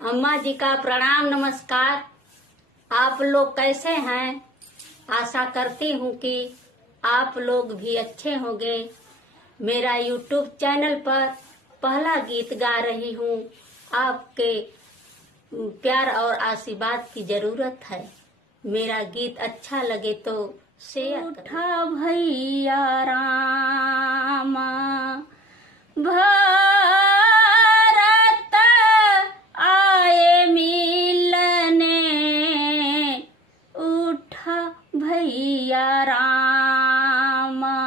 अम्मा जी का प्रणाम नमस्कार। आप लोग कैसे हैं? आशा करती हूँ कि आप लोग भी अच्छे होंगे। मेरा यूट्यूब चैनल पर पहला गीत गा रही हूँ। आपके प्यार और आशीर्वाद की जरूरत है। मेरा गीत अच्छा लगे तो शेयर करें। उठा भैया रामा भारत आए मिलने, उठा भैया रामा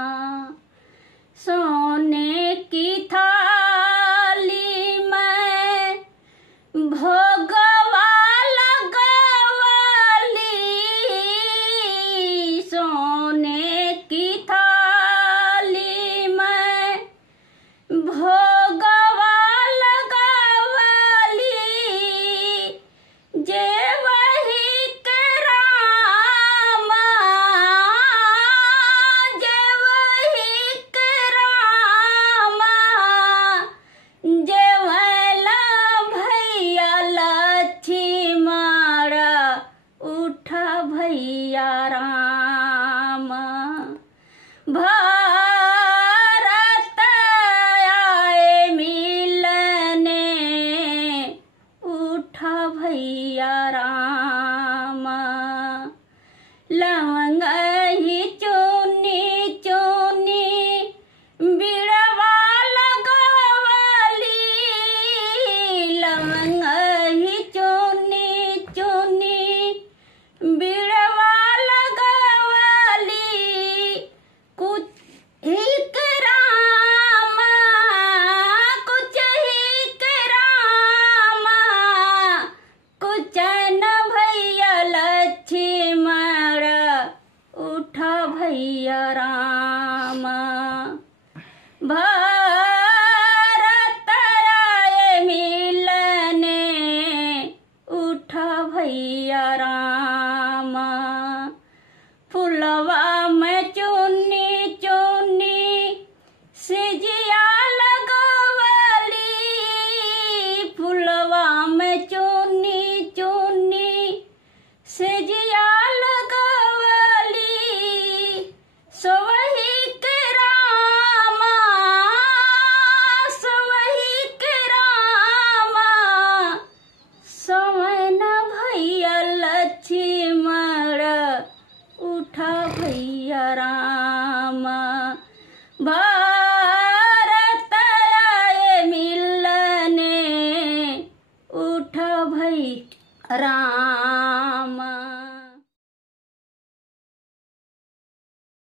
सोने की थाली में भोगवा लगवाली, सोने की थाली में भोगवा लगवाली, जे वही के रामा, जे वही के रामा, जे वाला भैया लक्ष्मण, उठा भैया रामा भारत आए मिलने, उठा भैया रामा लवंग ही चुनी चुनी बिड़वा लगवाली, लवंग ही चुनी चुनी बिड़वा लगवाली, कुछ ही रामा, कुछ ही रामा, कुछ न भैया लक्ष्मण, उठा भैया रामा भारत आए मिलने, उठा भैया रामा फुलवा में चुन्नी चुन्नी सिजिया लगवाली, फुलवा में चुन्नी चुन्नी सिजिया लगवाली, सोवही के रामा, सोवही के रामा, सोवन भैया लक्ष्मण, उठा भैया रामा भारत आए मिलने, उठा भैया रामा।